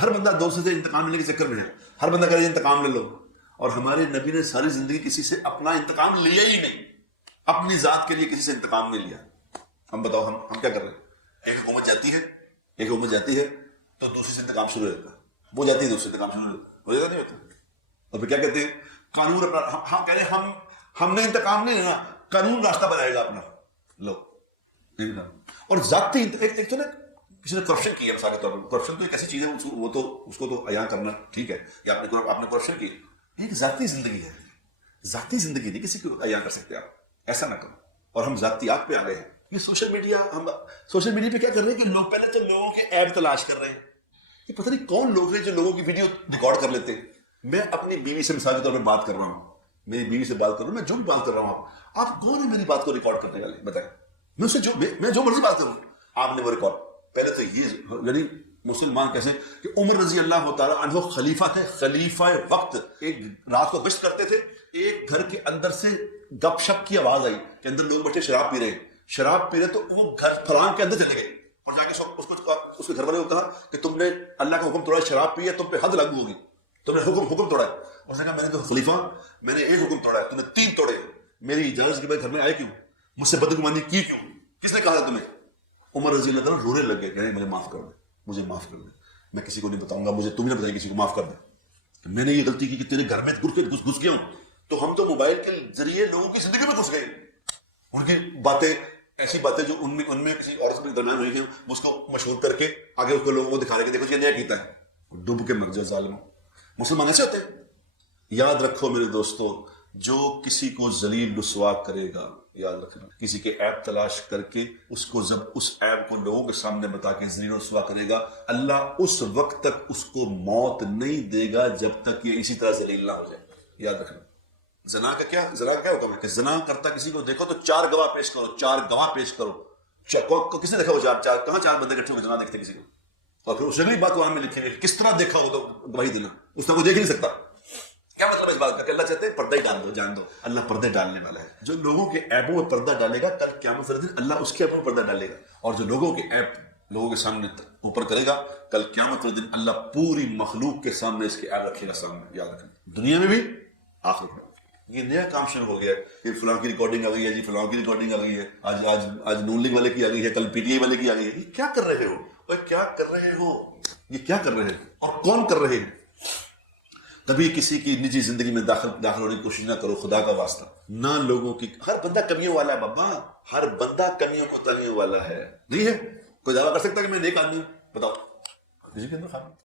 ہر بندہ دوسرے سے انتقام لینے کے چکر میں ہے، ہر بندہ کہہ رہا ہے انتقام لے لو، اور ہمارے نبی نے ساری زندگی کسی سے اپنا انتقام لیا ہی نہیں، اپنی ذات کے لیے کسی سے انتقام نہیں لیا۔ ہم بتاؤ ہم کیا کر رہے ہیں؟ ایک حکومت جاتی ہے تو دوسری سے انتقام شروع ہو جاتا ہے، وہ جاتی ہے دوسری سے انتقام شروع ہو جاتا نہیں ہوتا، اور پھر کیا کہتے ہیں قانون اپنا، ہم کہہ رہے ہیں ہم نے انتقام نہیں لینا، قانون راستہ بنائے گا اپنا، لو۔ اور ذاتی ایک تو نا کسی نے کرپشن کیا، مثال کے طور پر کرپشن تو ایک ایسی چیز ہے، وہ تو اس کو تو عیاں کرنا ٹھیک ہے کہ آپ نے کرپشن کی، ایک ذاتی زندگی ہے، ذاتی زندگی نہیں کسی کو عیاں کر سکتے آپ، ایسا نہ کرو۔ اور ہم ذاتیات پہ آ گئے ہیں، یہ سوشل میڈیا، ہم سوشل میڈیا پہ کیا کر رہے ہیں کہ لوگ پہلے تو لوگوں کے ایپ تلاش کر رہے ہیں، یہ پتہ نہیں کون لوگ ہیں جو لوگوں کی ویڈیو ریکارڈ کر لیتے ہیں۔ میں اپنی بیوی سے مثال کے طور پر بات کر رہا ہوں، میری بیوی سے بات کر رہا ہوں، میں جو بھی بات کر رہا ہوں، آپ کون ہیں میری بات کو ریکارڈ کرنے والے؟ بتائیں، میں جو مرضی بات کروں آپ نے وہ ریکارڈ۔ پہلے تو یہ یعنی مسلمان کیسے کہ عمر رضی اللہ تعالیٰ عنہ خلیفہ تھے، خلیفہ وقت، ایک رات کو گشت کرتے تھے، ایک گھر کے اندر سے گپ شپ کی آواز آئی کہ اندر لوگ بیٹھے شراب پی رہے، تو وہ گھر پھلانگ کے اندر چلے گئے اور جا کے اس کے گھر والے کو کہا کہ تم نے اللہ کا حکم توڑا، شراب پی ہے، تم پہ حد لاگو ہوگی، تم نے حکم توڑا ہے۔ اس نے کہا میں نے تو خلیفہ، میں نے ایک حکم توڑا ہے، تم نے 3 توڑے، میری اجازت کے بعد گھر میں آئے کیوں؟ مجھ سے بدگمانی کی کیوں؟ کس نے کہا تھا تمہیں؟ عمر رضی اللہ تعالیٰ رونے لگے، کہنے مجھے معاف کر دے، مجھے معاف کر دے، میں کسی کو نہیں بتاؤں گا، مجھے تم نے بتایا کسی کو، معاف کر دے، میں نے یہ غلطی کی کہ تیرے گھر میں گھس گیا ہوں۔ تو ہم تو موبائل کے ذریعے لوگوں کی زندگی میں گھس گئے، ان کی باتیں، ایسی باتیں جو ان میں کسی عورت کے درمیان ہوئی تھی، اس کو مشہور کر کے آگے اس کو لوگوں کو دکھا رہے کہ دیکھو یہ نیا کیتا ہے، ڈوب کے مر جائے ظالم۔ مسلمان ایسے ہوتے ہیں۔ یاد رکھو میرے دوستو، جو کسی کو ذلیل رسوا کرے گا، یاد رکھنا، کسی کے عیب تلاش کر کے اس کو جب اس عیب کو لوگوں کے سامنے بتا کے ذلیل رسوا کرے گا، اللہ اس وقت تک اس کو موت نہیں دے گا جب تک یہ اسی طرح ذلیل نہ ہو جائے۔ یاد رکھنا۔ زنا کا کیا حکم ہے کہ زنا کرتا کسی کو دیکھو تو 4 گواہ پیش کرو۔ کس نے دیکھا وہ کہاں 4 بندے اکٹھے ہو کے زنا دیکھتے کسی کو؟ اور پھر اس اگلی بات قرآن میں لکھیں گے کس طرح دیکھا ہو تو گواہی دینا، اس طرح وہ دیکھ نہیں سکتا۔ کیا مطلب ہے اس بات کا کہ اللہ چاہتے ہیں پردہ ہی ڈال دو، جان دو اللہ پردے ڈالنے والا ہے۔ جو لوگوں کے عیبوں میں پردہ ڈالے گا کل قیامت والے دن اللہ اس کے عیبوں میں پردہ ڈالے گا، اور جو لوگوں کے عیب لوگوں کے سامنے اوپر کرے گا کل قیامت والے دن اللہ پوری مخلوق کے سامنے اس کے عیب رکھے گا سامنے۔ یاد رکھنا، دنیا میں بھی آخرت میں۔ یہ نیا کام شروع ہو گیا ہے، یہ فلاں کی ریکارڈنگ آ گئی ہے، جی فلاں کی ریکارڈنگ آ گئی ہے، آج نون لیگ والے کی آ گئی ہے، کل پی ٹی آئی والے کی آ گئی ہے۔ یہ کیا کر رہے ہو؟ کیا کر رہے ہو؟ یہ کیا کر رہے ہیں اور کون کر رہے ہیں؟ کبھی کسی کی نجی زندگی میں داخل ہونے کی کوشش نہ کرو، خدا کا واسطہ نہ۔ لوگوں کی، ہر بندہ کمیوں والا ہے بابا، ہر بندہ کمیوں کو تلیوں والا ہے، نہیں ہے؟ کوئی دعویٰ کر سکتا ہے کہ میں نیک آدمی ہوں؟ بتاؤ، کسی کے اندر خامی